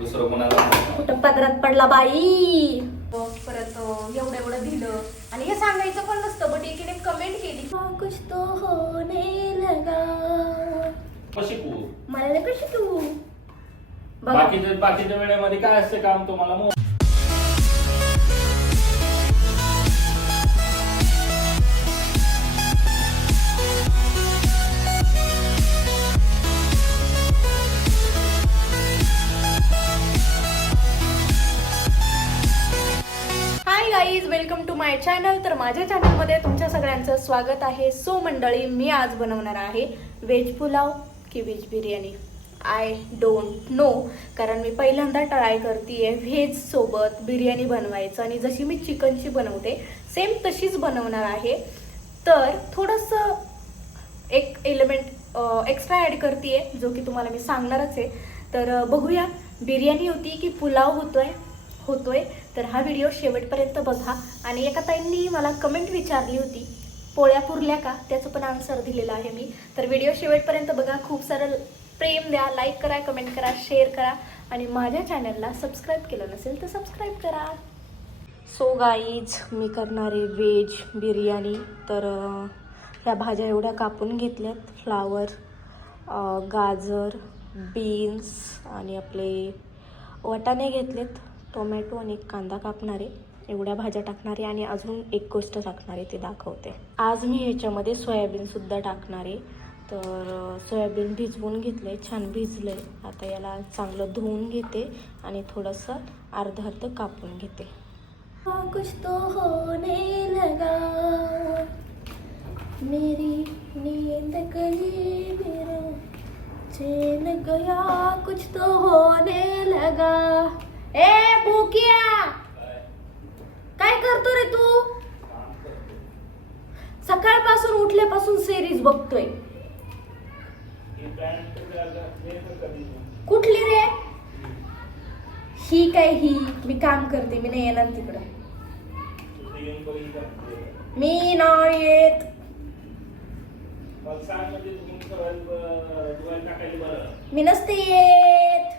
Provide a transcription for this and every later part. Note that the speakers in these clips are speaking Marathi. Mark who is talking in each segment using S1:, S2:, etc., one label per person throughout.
S1: दुसरं कोणाला.
S2: कुठं पदरात पडला बाई? परत एवढं एवढं दिलं. आणि हे सांगायचं पण नसतं बट एकीने कमेंट केली. हाँ, कुछ तो होने लगा मला नाही कशी तू? बघा.
S1: बाकीच्या बाकीच्या वेळेमध्ये काय असते काम तुम्हाला?
S2: Guys welcome to my channel तर माझ्या चॅनलमध्ये तुमच्या सगळ्यांचं स्वागत आहे. सो मंडळी मी आज बनवणार आहे व्हेज पुलाव की veg biryani? I don't know कारण मी पहिल्यांदा ट्राय करते व्हेज सोबत बिर्याणी बनवायचं. आणि जशी मी चिकनची बनवते सेम तशीच बनवणार आहे. तर थोडंसं एक एलिमेंट एक्स्ट्रा ॲड करते जो की तुम्हाला मी सांगणारच आहे. तर बघूया. बिर्याणी होती की पुलाव होतोय? होतोय. तर हा व्हिडिओ शेवटपर्यंत बघा. आणि एका ताईंनी मला कमेंट विचारली होती पोळ्या पुरल्या का? त्याचं पण आन्सर दिलेलं आहे मी. तर व्हिडिओ शेवटपर्यंत बघा. खूप सारं प्रेम द्या लाईक करा कमेंट करा शेअर करा. आणि माझ्या चॅनलला सबस्क्राईब केलं नसेल तर सबस्क्राईब करा. सो गाईज मी करणारे वेज व्हेज बिर्याणी तर ह्या भाज्या एवढ्या कापून घेतल्यात. फ्लावर गाजर बीन्स आणि आपले वटाणे घेतलेत. टोमॅटो आणि एक कांदा कापणारे एवढ्या भाज्या टाकणारे आणि अजून एक गोष्ट टाकणारे ते दाखवते. आज मी ह्याच्यामध्ये सोयाबीनसुद्धा टाकणारे. तर सोयाबीन भिजवून घेतले छान भिजले आता याला चांगलं धुवून घेते आणि थोडंसं अर्ध अर्ध कापून घेते. कुछ तो होने लगा. मेरी नींद गई मेरा. चैन गया कुछ तो होने लगा. ए भूकिया! काय करतो रे तू? सकाळपासून उठल्यापासून सिरीज बघतोय. कुठली रे? ही काय ही? मी काम करते मी नाही येणार तिकडं. मी नाही येत. मी नसते येत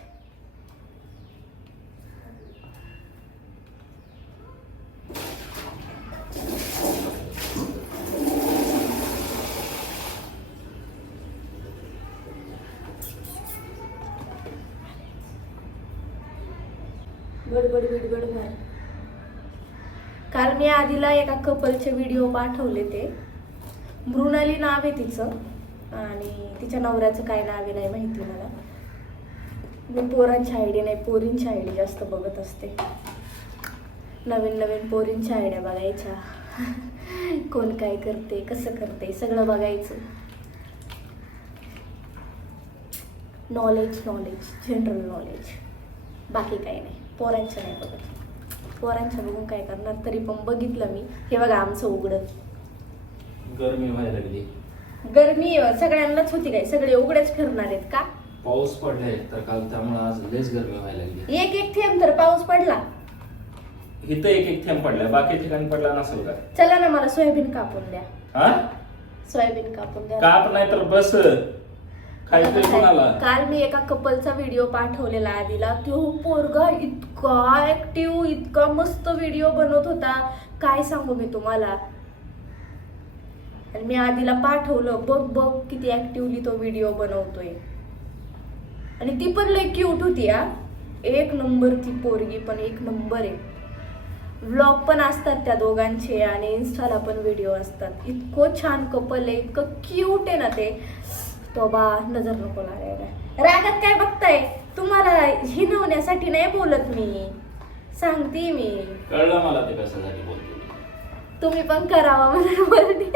S2: गडबड बिडबड भर कारण मी आधीला एका कपलचे व्हिडिओ पाठवले ते. मृणाली नाव आहे तिचं आणि तिच्या नवऱ्याचं काय नाव आहे नाही माहिती मला. मी पोरांची आयडी नाही पोरींची आयडी जास्त बघत असते. नवीन नवीन पोरींच्या आयड्या बघायच्या. कोण काय करते कसं करते सगळं बघायचं. नॉलेज नॉलेज जनरल नॉलेज बाकी काही नाही पोरांच्या नाही बघत. पोरांच्या बघून काय करणार? तरी पण बघितलं मी. हे बघा आमचं उघडं.
S1: गरमी व्हायला लागली.
S2: गरमी सगळ्यांनाच होती काय? सगळे उघडेच फिरणार आहेत का?
S1: पाऊस पडलाय तर काल त्यामुळे आज लयच गरमी व्हायला लागली.
S2: एक एक थेंब तर पाऊस पडला.
S1: इथं एक एक थेंब पडलाय बाकी ठिकाणी पडला नसेल का?
S2: चला ना मला सोयाबीन कापून द्या.
S1: हा?
S2: सोयाबीन कापून द्या.
S1: काप नाही तर बस. खायचंय कोणाला
S2: काल मी एका कपलचा व्हिडिओ पाठवलेला आधीला. तो पोरगा इतका ऍक्टिव्ह इतका मस्त व्हिडिओ बनवत होता. काय सांगू मी तुम्हाला? आणि मी आधीला पाठवलं बघ बघ किती ऍक्टिव्हली तो व्हिडिओ बनवतोय. आणि ती पण लय क्यूट होती हा. एक नंबर ती पोरगी पण एक नंबर आहे. व्लॉग पण असतात त्या दोघांचे आणि इन्स्टाला पण व्हिडिओ असतात. इतकं छान कपल आहे इतकं क्यूट आहे ना ते. तो बा नजर नको लागायला. रागात काय बघताय? तुम्हाला हिनवण्यासाठी नाही बोलत मी. सांगते मी.
S1: कळलं मला ते कशासाठी बोलतो
S2: तुम्ही पण करावा म्हणून बोलते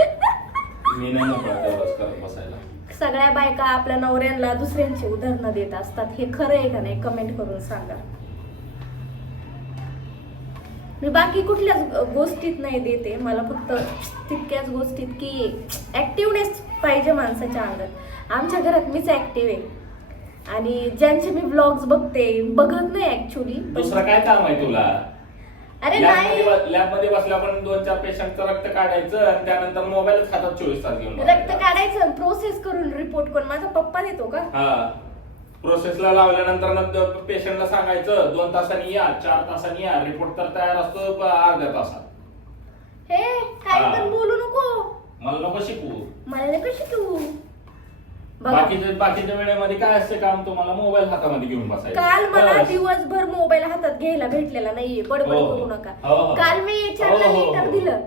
S1: मी नाही मोकळा तेवढंच करत बसायला.
S2: सगळ्या बायका आपल्या नवऱ्यांना दुसऱ्यांची उदाहरणं देत असतात. हे खरं आहे का नाही कमेंट करून सांगा. मी बाकी कुठल्याच गोष्टीत नाही देते. मला फक्त तितक्याच गोष्टीत की ऍक्टिवनेस पाहिजे माणसाच्या अंगात. आमच्या घरात मीच ऍक्टिव्ह आहे. आणि ज्यांचे मी ब्लॉग्स बघते बघत नाही ऍक्च्युली
S1: दुसरं काय काम आहे तुला?
S2: अरे नाही.
S1: लॅबमध्ये बसल्या पण दोन चार पेशंटचं रक्त काढायचं आणि त्यानंतर मोबाईलच हातात चोवीस तास घेऊन
S2: रक्त काढायचं प्रोसेस करून रिपोर्ट करून. माझा पप्पा देतो का?
S1: प्रोसेसला लावल्यानंतर पेशंटला सांगायचं दोन तासांनी या चार तासांनी या रिपोर्ट तर तयार असतो अर्ध्या तासात
S2: हे काय
S1: हा.
S2: पण बोलू नको
S1: मला नको शिकू
S2: मला तू बघा
S1: बाकीच्या बाकीच्या वेळेमध्ये काय असते काम तुम्हाला मोबाईल हातामध्ये घेऊन बसायचं
S2: काल मला
S1: बस.
S2: दिवसभर मोबाईल हातात घ्यायला भेटलेला नाहीये बडबड
S1: हो, हो.
S2: करू नका
S1: हो, हो.
S2: काल मी
S1: हो,
S2: लेटर. दिलं.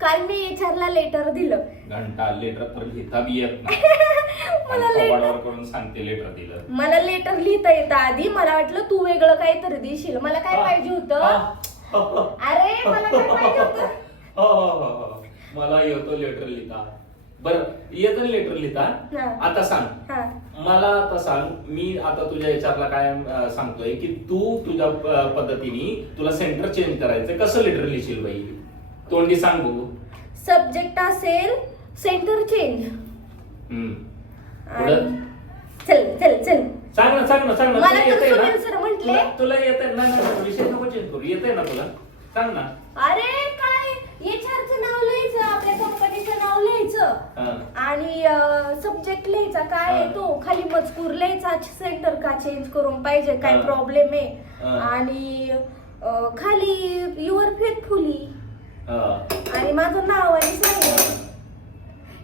S2: काल मी एचआरला लेटर दिलं.
S1: घंटा लेटर तर लिहिता बी येत नाही.
S2: मला
S1: आणि
S2: लेटर
S1: करून सांगते लेटर दिलं.
S2: मला लेटर लिहिता येतं आधी. मला वाटलं तू वेगळं काहीतरी देशील. मला काय पाहिजे होतं? अरे मला काय पाहिजे होतं?
S1: हो, हो, हो, हो. मला येतो लेटर लिहिता. बर येतं लेटर लिहिता.
S2: हा.
S1: आता सांग.
S2: हा.
S1: मला आता सांग मी आता तुझ्या याच्यातला काय अं, सांगतोय की तू तुझ्या पद्धतीने तुला सेंटर चेंज करायचं कसं लेटर लिहिशील बाई? तोंडी सांग बघू.
S2: सब्जेक्ट असेल सेंटर चेंज
S1: हम्म. पुढं?
S2: चल चल चल
S1: सांग ना सांग ना सांग ना
S2: मला
S1: तुला
S2: तर
S1: येतंय ना?
S2: सुनील sir म्हंटले.
S1: तुला- तुला येत आहे ना विषय नको चेंज करू येतंय ना तुला सांग ना
S2: अरे काय एचआरचं नाव लिहायचं आपल्या कंपनीचं नाव लिहायचं
S1: हा.
S2: आणि सब्जेक्ट लिहायचा काय आहे. तो खाली मजकूर लिहायचा सेंटर का चेंज करून पाहिजे काय
S1: हा.
S2: प्रॉब्लेम आहे
S1: हा.
S2: आणि अं, खाली युअर फेथफुली
S1: हा.
S2: आणि माझं नाव आणि सांग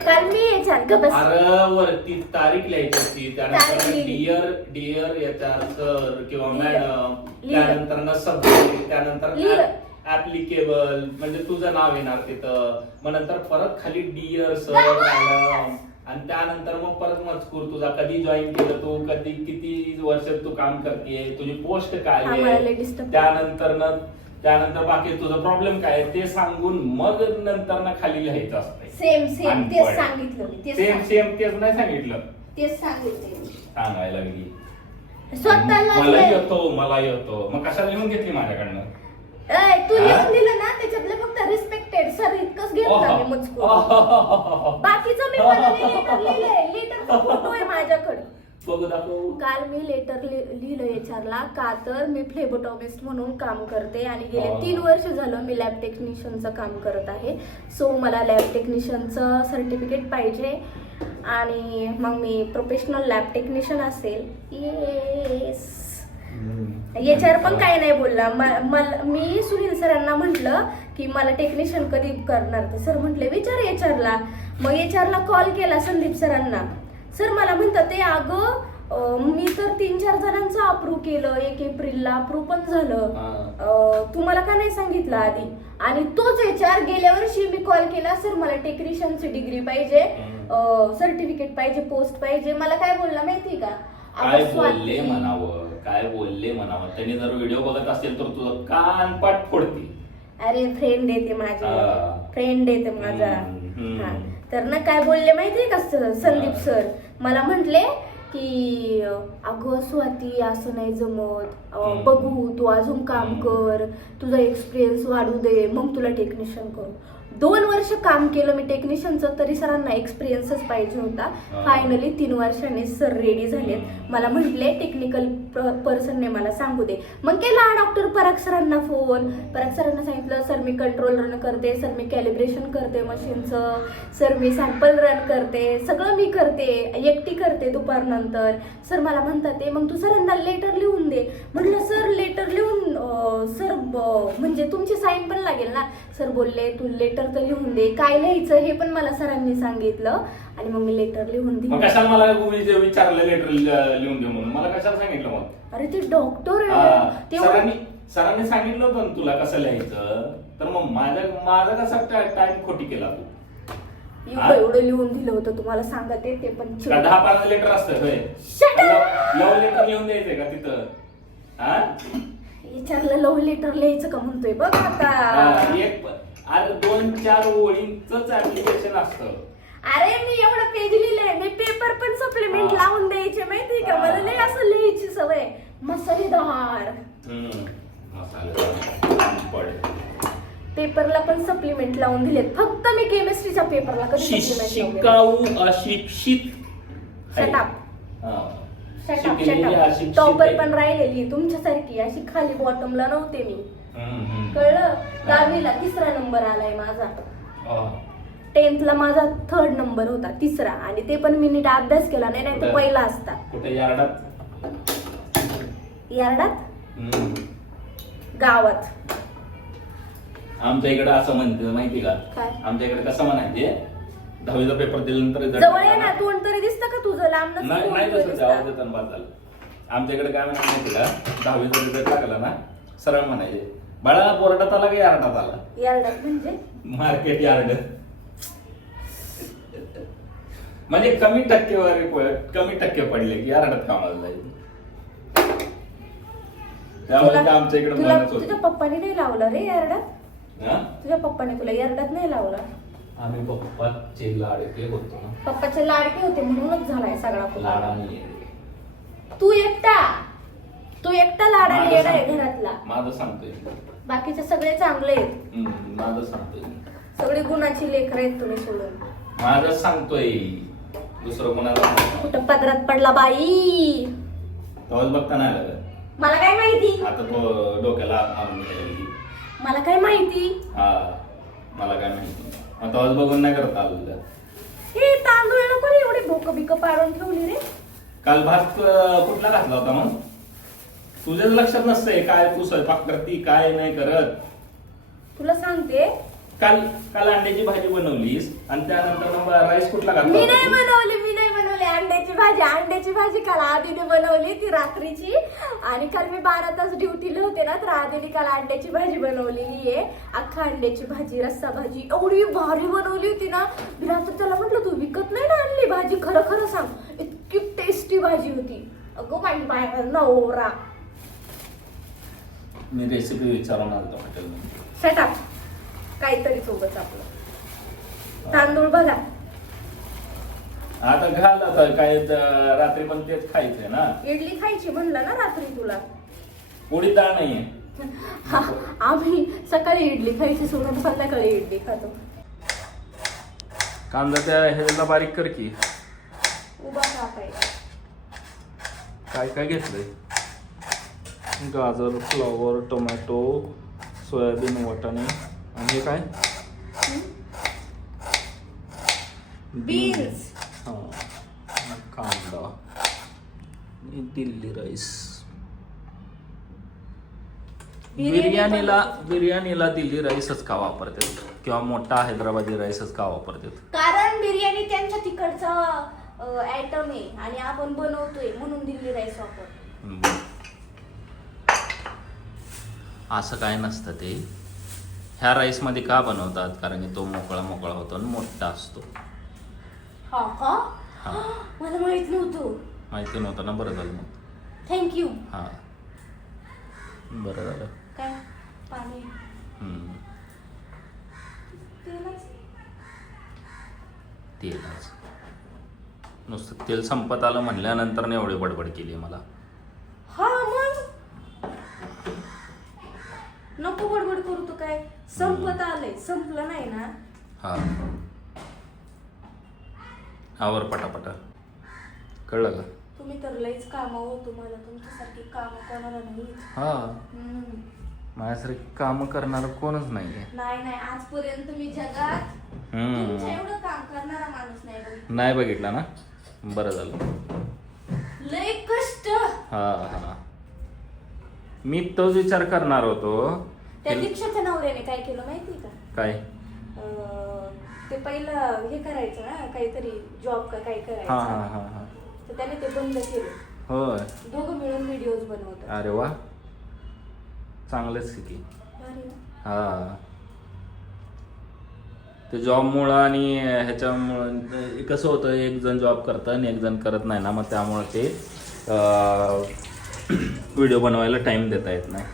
S2: काल मी एचआर ग बस
S1: अरे वरती तारीख लिहायची असती. त्यानंतर
S2: तारीख लिहिली.
S1: डिअर डिअर याच्या सर किंवा
S2: लिहिलं.
S1: मॅडम
S2: लिहिलं.
S1: त्यानंतर ना सब्जेक्ट त्यानंतर
S2: लिहिलं.
S1: ऍप्लिकेबल म्हणजे तुझं नाव येणार तिथं. मग नंतर परत खाली डिअर सर मॅडम आणि त्यानंतर मग परत मजकूर तुझा. कधी जॉईन केलं तू? कधी किती वर्ष तू काम करते तुझी पोस्ट काय
S2: लय
S1: आहे?
S2: disturb
S1: त्यानंतर ना त्यानंतर बाकी तुझा प्रॉब्लेम काय ते सांगून मग नंतर ना खाली लिहायचं असतंय
S2: सेम सेम. तेच सांगितलं मी तेच
S1: सेम सेम तेच नाही सांगितलं.
S2: तेच सांगितलं मी.
S1: सांगायला
S2: स्वतःला
S1: मला येतो मला येतो. मग कशाला लिहून घेतली माझ्याकडनं?
S2: तू
S1: हा?
S2: लिहून दिलं ना त्याच्यातलं फक्त रिस्पेक्टेड सर इतकंच घेतलं मी मजकूर बाकीचं मी मला लिहिलंय लेटरचा फोटो आहे माझ्याकडे.
S1: बघू दाखव.
S2: काल मी लेटर लिहिलं विचारला का तर मी फ्लेबोटॉमिस्ट म्हणून काम करते आणि गेले
S1: हा.
S2: तीन वर्ष झालं मी लॅब टेक्निशियनचं काम करत आहे. सो मला लॅब टेक्निशियनचं सर्टिफिकेट पाहिजे आणि मग मी प्रोफेशनल लॅब टेक्निशियन असेल. येस याच्यावर पण काही नाही बोलला. म- मला मी सुनील सरांना म्हटलं की मला टेक्निशियन कधी करणार? तर सर म्हटले विचार एचआरला मग एचआरला कॉल केला संदीप सरांना. सर मला म्हणतात ते अगं मी तर तीन चार जणांचं अप्रूव्ह केलं एक एप्रिलला अप्रूव्ह पण झालं. तुम्हाला का नाही सांगितलं आधी? आणि तोच एचआर गेल्या वर्षी मी कॉल केला सर मला टेक्निशियनची डिग्री पाहिजे. सर्टिफिकेट पाहिजे पोस्ट पाहिजे. मला काय बोलला माहिती का?
S1: काय बोलले म्हणावं? काय बोलले म्हणावं? त्यांनी जर व्हिडिओ बघत असेल तर तुझं कान पाठ फोडते
S2: अरे फ्रेंड येते माझी. फ्रेंड येते माझा. हा. तर ना काय बोलले माहितीये का संदीप. सर मला म्हंटले की अगं स्वाती असं नाही जमत अं. बघू तू अजून काम. कर तुझा एक्सपिरियन्स वाढू दे मग तुला टेक्निशियन करू दोन वर्ष काम केलं मी टेक्निशियनचं तरी सरांना एक्सपिरियन्सच पाहिजे होता. फायनली तीन वर्षांनी सर रेडी झालेत. मला म्हटले टेक्निकल पर्सनने मला सांगू दे. मग केला डॉक्टर पराग सरांना फोन पराग सरांना सांगितलं सर मी कंट्रोल रन करते सर मी कॅलिब्रेशन करते मशीनचं सर मी सॅम्पल रन करते सगळं मी करते एकटी करते दुपारनंतर. सर मला म्हणतात ते मग तू सरांना लेटर लिहून दे. म्हटलं सर लेटर लिहून सर म्हणजे तुमची साईन पण लागेल ना. सर बोलले तू लेटर तर लिहून दे. काय लिहायचं हे पण मला सरांनी सांगितलं. आणि मग मी लेटर लिहून
S1: मग
S2: दिलं
S1: कशाला मला वि- विचारलं लेटर लिहून दे म्हणून? मला कशाला सांगितलं मग?
S2: अरे ते डॉक्टर
S1: हा,
S2: ते
S1: सरांनी सरांनी सांगितलं होतं ना तुला कसं लिहायचं? तर मग माझा माझा कसा टाइम खोटी केला तू?
S2: एवढं एवढं लिहून दिलं होतं. तुम्हाला सांगत आहे ते पण
S1: का दहा पाच लेटर असतं होय?
S2: Shut up!
S1: लव लेटर लिहून द्यायचंय का तिथं? हा?
S2: विचारलं लव्ह लेटर लिहायचं का म्हणतोय बघ आता.
S1: अरे दोन चार ओळींच ऍप्लिकेशन असतं
S2: अरे मी एवढं पेज लिहिलंय मी पेपर पण सप्लिमेंट
S1: हा.
S2: लावून द्यायचे माहिती का मला लय असं लिहायची सवय मसालेदार
S1: हम्म. पड
S2: पेपरला पण सप्लिमेंट लावून दिलेत फक्त मी केमिस्ट्रीच्या पेपरला कधी नाही.
S1: शिकाऊ अशिक्षित आहे.
S2: Shut up.
S1: हा.
S2: शटअप
S1: शिकलेली
S2: शटअप
S1: अशिक्षित
S2: टॉपर
S1: आहे.
S2: पण राहिलेली तुमच्यासारखी अशी खाली बॉटमला नव्हते मी. कळलं? दहावीला तिसरा नंबर आलाय माझा. टेन्थला माझा थर्ड नंबर होता तिसरा. आणि ते पण मी नीट अभ्यास केला नाही नाही तर
S1: कुठं?
S2: पहिला असता.
S1: कुठे? यार्डात?
S2: यार्डात. गावात.
S1: आमच्या इकडे असं म्हणते माहिती का? आमच्या इकडे कसं म्हणायचे? दहावीचा पेपर दिल्यानंतर
S2: जवळ आहे ना तोंड तरी दिसतं का तुझं? लांब
S1: नाही नाही तसं आवाज देताना बाद झालं. आमच्या इकडे काय म्हणा माहिती का? दहावीचा रिझल्ट लागला ना सरळ म्हणायचे. बाळा बोर्डात आला की यार्डात आला?
S2: यार्डात म्हणजे?
S1: Market yard. म्हणजे कमी टक्केवारी कमी टक्के पडले की यार्डात कामाला जायचे. त्यामुळे आमच्या इकडे
S2: तुला
S1: म्हणत
S2: तुझ्या पप्पाने नाही लावलं रे यार्डात?
S1: हा?
S2: तुझ्या पप्पाने तुला यार्डात नाही लावलं?
S1: आम्ही पप्पाचे लाडके होतो ना.
S2: पप्पाचे लाडके होते म्हणूनच झालाय सगळा.
S1: लाडाने
S2: तू एकटा? तू एकटा लाडाने
S1: माझं
S2: येणार आहे. घरातला.
S1: माझं सांगतोय.
S2: बाकीचे सगळे चांगले आहेत.
S1: हम्म, माझं सांगतोय.
S2: सगळी गुणाची लेकर आहेत तुम्ही सोडून.
S1: माझं सांगतोय. दुसरं कोणाला नाही.
S2: कुठं पदरात पडला बाई?
S1: तेव्हाच बघता नाही आलं
S2: मला काय माहिती?
S1: आता तो डोक्याला आणून.
S2: मला काय माहिती?
S1: हा मला काय माहिती मग तेव्हाच बघून नाही करता आलं
S2: हे तांदूळ नको रे एवढे भोक बिक पाडून ठेवली रे.
S1: काल भात अं, कुठला घातला होता मग? तुझ्याच लक्षात नसतंय काय तू स्वयंपाक करती काय नाही करत.
S2: तुला सांगते.
S1: काल काल अंड्याची भाजी बनवलीस आणि त्यानंतर मग राईस कुठला घातला
S2: मी
S1: होता
S2: नाही
S1: तू?
S2: बनवली मी नाही बनवली. अंड्याची भाजी अंड्याची भाजी काल आधीने बनवली ती रात्रीची. आणि काल मी बारा तास ड्युटीला होते ना तर आधीने काल अंड्याची भाजी बनवलेली आहे अख्खा अंड्याची भाजी रस्सा भाजी एवढी भारी बनवली होती ना. मी रात्री त्याला म्हटलं तू विकत नाही ना आणली भाजी? खरं खरं सांग. इतकी टेस्टी भाजी होती. अगं माझी बाय नवरा.
S1: मी रेसिपी विचारून आलतो हॉटेलमध्ये
S2: शटाप काहीतरी सोबत आपलं. तांदूळ बघा.
S1: आता घाल आता काय त- रात्री पण तेच खायचंय ना.
S2: इडली खायची म्हणलं ना रात्री तुला.
S1: उडीद डाळ नाहीये.
S2: हा, आम्ही सकाळी इडली खायची सोडून संध्याकाळी इडली खातो.
S1: कांदा त्या ह्याला बारीक कर की.
S2: उभा
S1: काय काय घेतलंय? गाजर फ्लॉवर टोमॅटो सोयाबीन वाटाणे आणि हे काय?
S2: बीन्स.
S1: हा. कांदा. दिल्ली राईस.
S2: बिर्याणी
S1: बिर्याणीला बिर्याणीला दिल्ली राईसच का वापरतात? किंवा मोठा हैदराबादी राईसच का वापरतात?
S2: कारण बिर्याणी त्यांच्या तिकडचा आयटम आहे आणि आपण बनवतोय म्हणून दिल्ली राईस वापर
S1: बरं. असं काय नसतं ते. ह्या राईसमध्ये का बनवतात? कारण की तो मोकळा मोकळा होतो आणि मोठा असतो.
S2: हा का?
S1: हा.
S2: मला माहीत नव्हतं.
S1: माहिती नव्हतं ना बरं झालं मग.
S2: थँक्यू
S1: हां. बरं झालं.
S2: काय? पाणी.
S1: हम्म.
S2: तेलाचं?
S1: तेलच. नुसतं तेल संपत आलं म्हणल्यानंतर एवढी बडबड केली मला.
S2: हा मग? नको बडबड करू तू काय? संपत आलंय. संपलं नाही ना?
S1: हा. आवर पटापटा. कळलं का?
S2: तुम्ही तर लईच कामं हो तुम्हाला. तुमच्यासारखी कामं कोणाला नाही.
S1: हा.
S2: हम्म.
S1: माझ्यासारखी कामं करणारं कोणच नाही आहे
S2: नाही नाही. आजपर्यंत मी जगात तुमच्या एवढं काम करणारा माणूस नाही बघितला.
S1: नाही बघितलं ना? बरं झालं.
S2: लय कष्ट.
S1: हा हा. मी तोच विचार करणार होतो
S2: त्या दीक्षाच्या नवऱ्याने काय केलं माहिती का?
S1: काय?
S2: अं, ते पहिलं हे करायचं ना काहीतरी जॉब का काय
S1: हा
S2: करायचं.
S1: हा हा हा
S2: तर त्याने ते बंद केलं.
S1: होय.
S2: दोघं मिळून व्हिडिओज बनवतात.
S1: अरे वा. चांगलंच की ती.
S2: भारी ना?
S1: हा. ते जॉबमुळं आणि ह्याच्यामुळं ते कसं होतं एक जण जॉब करतं आणि एक जण करत नाही ना मग त्यामुळं ते व्हिडिओ बनवायला टाईम देता येत नाही?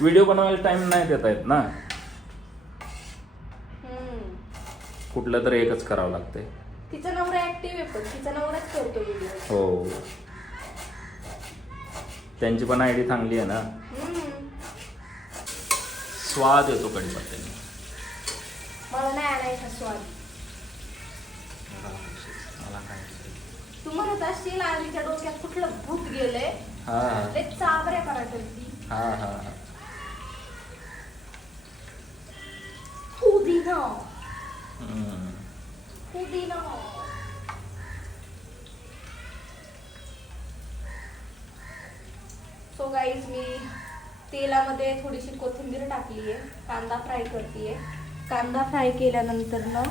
S1: व्हिडिओ बनवायला टाईम नाही देता येत ना. कुठलं तरी एकच करावं लागतंय.
S2: तिचा नवरा ऍक्टिव्ह आहे पण तिचा नवराच करतो व्हिडिओ
S1: हो. त्यांची पण आय डी चांगली आहे ना. स्वाद येतो कढीपत्त्याने
S2: मला नाही आणायचा स्वाद. तू म्हणत असशील आलीच्या डोक्यात कुठलं भूत गेलंय? ते चाबऱ्या करायचं ती.
S1: हा हा हा.
S2: पुदिनो सो गाईज मी तेलामध्ये थोडीशी कोथिंबीर टाकलीये. कांदा फ्राय करतेय. कांदा फ्राय केल्यानंतर ना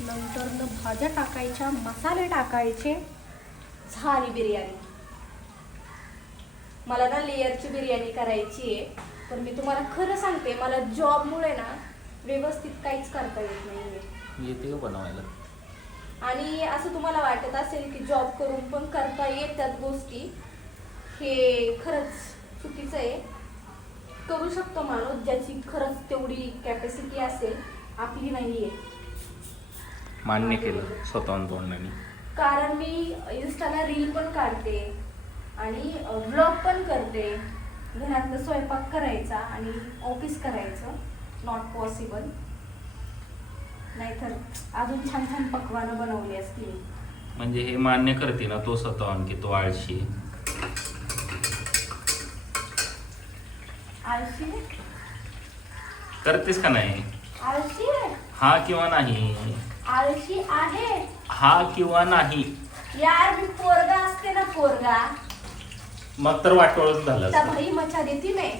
S2: नंतर न भाज्या टाकायच्या मसाले टाकायचे. झाली बिर्याणी. मला ना लेअरची बिर्याणी करायची आहे पण मी तुम्हाला खरं सांगते मला जॉबमुळे ना व्यवस्थित काहीच करता येत नाही
S1: येते का बनवायला?
S2: आणि असं तुम्हाला वाटत असेल की जॉब करून पण करता येतात गोष्टी हे खरंच चुकीचं आहे. करू शकतो माणूस ज्याची खरंच तेवढी कॅपॅसिटी असेल आपली नाही आहे
S1: मान्य केलं स्वतःहून तोंडाने
S2: कारण मी इन्स्टाला रील पण काढते आणि ब्लॉग पण करते. घरातलं स्वयंपाक करायचा आणि ऑफिस करायचं. नॉट पॉसिबल नाहीतर अजून छान छान पकवानं बनवली असतील.
S1: म्हणजे हे मान्य करते ना तो स्वतःहून की तो आळशी. आहे.
S2: आळशी?
S1: करतेस का नाही?
S2: आळशी आहे.
S1: हा किंवा नाही?
S2: आळशी आहे?
S1: हा किंवा नाही?
S2: यार मी पोरगा असते ना पोरगा.
S1: मग तर वाटोळच झालं
S2: त्या
S1: असतं.
S2: भाई मचा देती मी.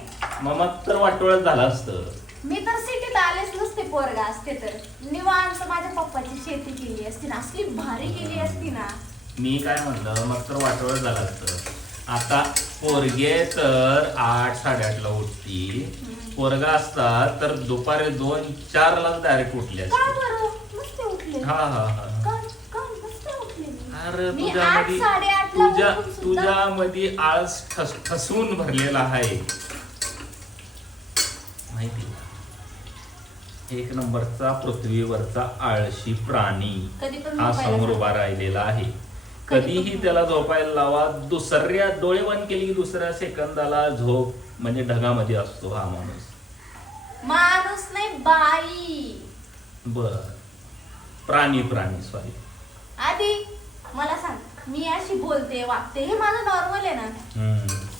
S1: मग मग तर वाटोळच झालं असतं.
S2: मी तर सिटीत आलेच नसते पोरगा असते तर. निवांत माझ्या पप्पाची शेती केली असती ना असली भारी केली असती ना.
S1: मी काय म्हणलं मग तर वाटोळच झालं असतं. आता पोरगे तर आठ साडेआठला उठती पोरगा असता तर दुपारी दोन चारलाच डायरेक्ट उठले
S2: का
S1: असते
S2: बरं? मस्त उठले
S1: हा हा हा.
S2: का का मस्त उठले मी.
S1: अरे
S2: मी
S1: तुझ्यामध्ये
S2: आठ साडेआठला
S1: तुझ्या
S2: उठून सुद्धा-
S1: तुझ्यामध्ये आळस ठस ठसून भरलेला आहे. माहिती का? एक नंबरचा पृथ्वीवरचा आळशी प्राणी
S2: कधी पण
S1: हा
S2: झोपायला
S1: समोर. उभा राहिलेला आहे.
S2: कधी
S1: कधीही त्याला झोपायला लावा. दुसऱ्या डोळे बंद केली की दुसऱ्या सेकंदाला झोप म्हणजे ढगामध्ये असतो हा माणूस.
S2: माणूस नाही बाई.
S1: बर. प्राणी प्राणी सॉरी
S2: आधी मला सांग मी अशी बोलते वागते हे माझं नॉर्मल आहे ना.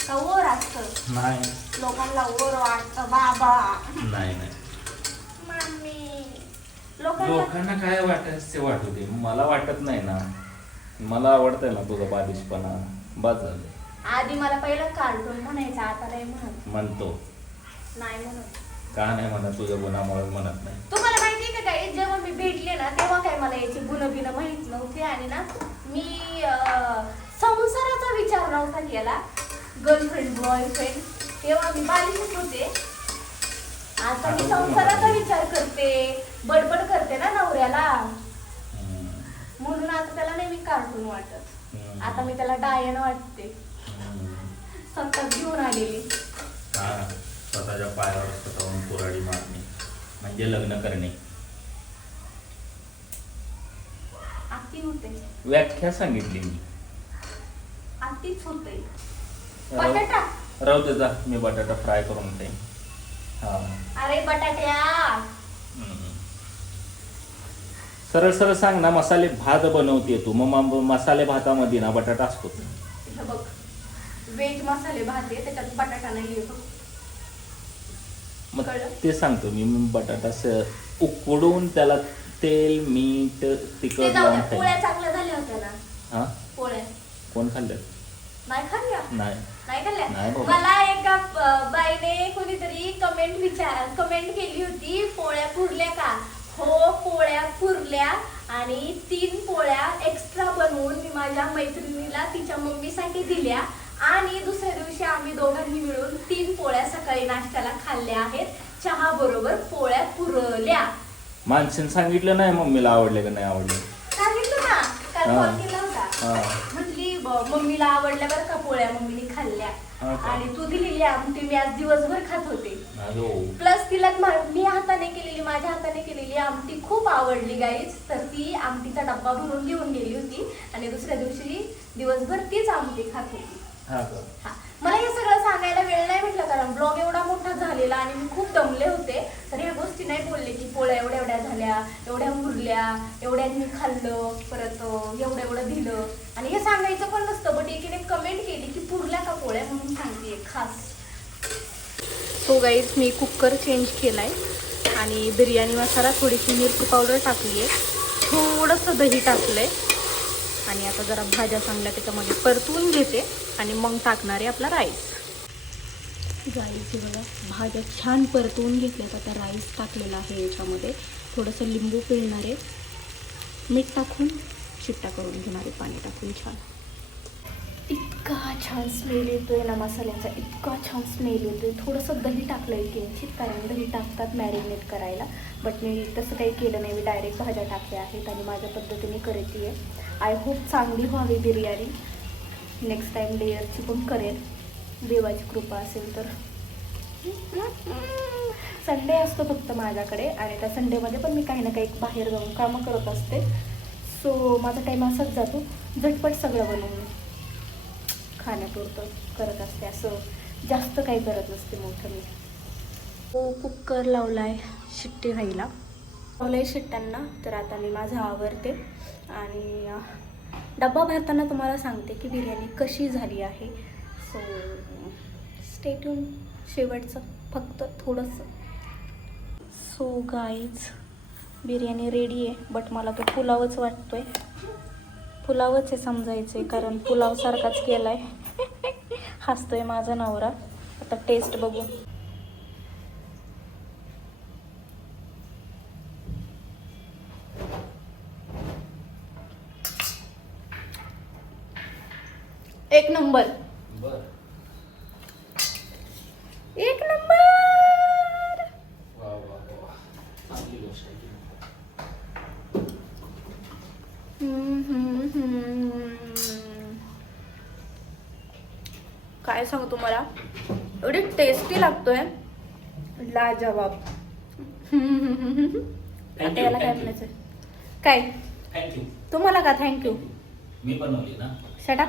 S2: का वर असतं?
S1: नाही.
S2: लोकांना वर वाटतं बाबा.
S1: नाही नाही.
S2: मम्मी लोकांना
S1: लोकांना काय वाटायचं ते वाटू दे. मला वाटत नाही ना. मला आवडतंय ना तुझा बालिशपणा. बस झालं.
S2: आधी मला पहिलं कार्टून म्हणायचं आता नाही म्हणत.
S1: म्हणतो.
S2: नाही म्हणत.
S1: का नाही म्हणत तुझ्या गुणामुळे म्हणत नाही.
S2: तुम्हाला माहिती का काय जेव्हा मी भेटले ना तेव्हा काय मला याची गुण बिन माहीत नव्हते आणि ना मी अं, संसाराचा विचार नव्हता केला. गर्लफ्रेंड बॉयफ्रेंड तेव्हा मी बालिशच होते. आता मी संसाराचा विचार करते बडबड करते ना नवऱ्याला.
S1: हम्म.
S2: म्हणून आता त्याला नाही मी कार्टून वाटत.
S1: हम्म.
S2: आता मी त्याला डायन वाटते.
S1: हम्म.
S2: स्वतः घेऊन आलेली.
S1: हा स्वतःच्या पायावर स्वतःहून कुऱ्हाडी मारणे म्हणजे लग्न करणे.
S2: आती होते.
S1: व्याख्या सांगितली मी.
S2: आतीच होते.
S1: राहू
S2: बटाटा.
S1: राहू दे जा मी बटाटा फ्राय करून हा.
S2: अरे बटाट्या.
S1: हम्म. सरळ सरळ सांग ना मसाले भात बनवते तू. मग मसाले भातामध्ये ना बटाटा असतो.
S2: हे बघ. व्हेज मसाले भात आहे त्याच्यात बटाटा नाही येतो.
S1: मग? ते सांगतो मी मग बटाटा स- उकडून त्याला तेल मीठ
S2: ते
S1: तिखट
S2: जाऊ
S1: लावून
S2: द्या पोळ्या चांगल्या झाल्या होत्या ना.
S1: हा?
S2: पोळ्या.
S1: कोण खाल्लं
S2: नाही खाल्ल्या?
S1: नाही.
S2: नाही खाल्ल्या?
S1: नाही बाबा.
S2: मला एका अं, बाईने कोणीतरी कमेंट विचार कमेंट केली होती पोळ्या पुरल्या का? हो पोळ्या पुरल्या आणि तीन पोळ्या एक्स्ट्रा बनवून मी माझ्या मैत्रिणीला तिच्या मम्मीसाठी दिल्या. आणि दुसऱ्या दिवशी आम्ही दोघांनी मिळून तीन पोळ्या सकाळी नाश्त्याला खाल्ल्या आहेत. चहा बरोबर पोळ्या पुरल्या
S1: माणसाने सांगितलं नाही मम्मीला आवडले का नाही आवडले?
S2: सांगितलं ना. काल
S1: हा.
S2: कॉल केला होता.
S1: हा.
S2: म्हटली ब- मम्मीला आवडल्या बरं का पोळ्या मम्मीने खाल्ल्या.
S1: हा का?
S2: आणि तू दिलेली आमटी मी आज दिवसभर खात होते.
S1: हो.
S2: प्लस तिला मा- मी हाताने केलेली माझ्या हाताने केलेली आमटी खूप आवडली गाईज तर ती आमटीचा डब्बा भरून घेऊन गेली होती. आणि दुसऱ्या दिवशी दिवसभर तीच आमटी खात होती.
S1: हा. का
S2: हा. मला हे सगळं सांगायला वेळ नाही भेटला कारण ब्लॉग एवढा मोठा झालेला आणि मी खूप दमले होते. तर ह्या गोष्टी नाही बोलले की पोळ्या एवढ्या एवढ्या झाल्या एवढ्या उरल्या एवढ्या मी खाल्लं परत अं, एवढं एवढं दिलं. आणि हे सांगायचं पण नसतं बट एकीने कमेंट केली की पुरल्या का पोळ्या म्हणून सांगते खास. सो गाईज मी कुकर चेंज केलाय आणि बिर्याणी मसाला थोडीशी मिरची पावडर टाकली आहे थोडंसं दही टाकलंय. आणि आता जरा भाज्या चांगल्या त्याच्यामध्ये परतवून घेते आणि मग टाकणार आहे आपला राईस. राईस बघा भाज्या छान परतवून घेतल्यात. आता राईस टाकलेला आहे याच्यामध्ये. थोडंसं लिंबू पिळणार आहे मीठ टाकून शिट्टा करून घेणार आहे पाणी टाकून छान. इतका छान स्मेल येतोय ना मसाल्याचा इतका छान स्मेल येतोय. थोडंसं दही टाकलं आहे किंचित कारण दही टाकतात मॅरिनेट करायला. बट मी तसं काही केलं नाही मी डायरेक्ट भाज्या टाकल्या आहेत आणि माझ्या पद्धतीने करते आहे आय होप चांगली व्हावी बिर्याणी. नेक्स्ट टाईम लेअरची पण करेन. देवाची कृपा असेल तर. संडे असतो फक्त माझ्याकडे आणि त्या संडेमध्ये पण मी काही ना काही बाहेर जाऊन कामं करत असते. सो माझा टाईम असाच जातो. झटपट सगळं बनवून खाण्यापुरतं करत असते. असं जास्त काही करत नसते मोठं मी. हो कुकर लावला आहे शिट्टी व्हायला. लावलं आहे शिट्ट्यांना तर आता मी माझं आवरते. आणि डब्बा भरताना तुम्हाला सांगते की बिर्याणी कशी झाली आहे. सो स्टेटून शेवटचं फक्त थोडंसं. सो गाईज बिर्याणी रेडी आहे बट मला तो पुलावच वाटतोय. पुलावच आहे समजायचं आहे कारण पुलावसारखाच केला आहे हसतोय माझा नवरा. आता टेस्ट बघू. एक नंबर.
S1: बर.
S2: एक नंबर. काय सांगू तुम्हाला? एवढी टेस्टी लागतोय. लाजवाब. आता याला काय म्हणायचं काय?
S1: थँक्यू
S2: तुम्हाला का? थँक्यू
S1: मी बनवली ना.
S2: शटा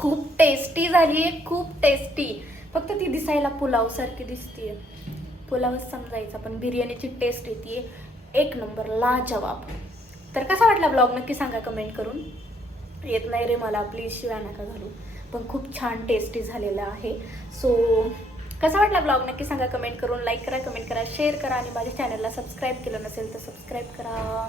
S2: खूप टेस्टी झाली आहे खूप टेस्टी फक्त ती दिसायला पुलाव सारखी दिसतीये. पुलावच समजायचा पण बिर्याणीची टेस्ट येते एक नंबर लाजवाब. तर कसा वाटला ब्लॉग नक्की सांगा कमेंट करून. येत नाही रे मला प्लीज शिवाय नका घालू. पण खूप छान टेस्टी झालेला आहे. सो कसा वाटला ब्लॉग नक्की सांगा कमेंट करून. लाईक करा कमेंट करा शेअर करा आणि माझ्या चॅनलला सबस्क्राईब केलं नसेल तर सबस्क्राईब करा.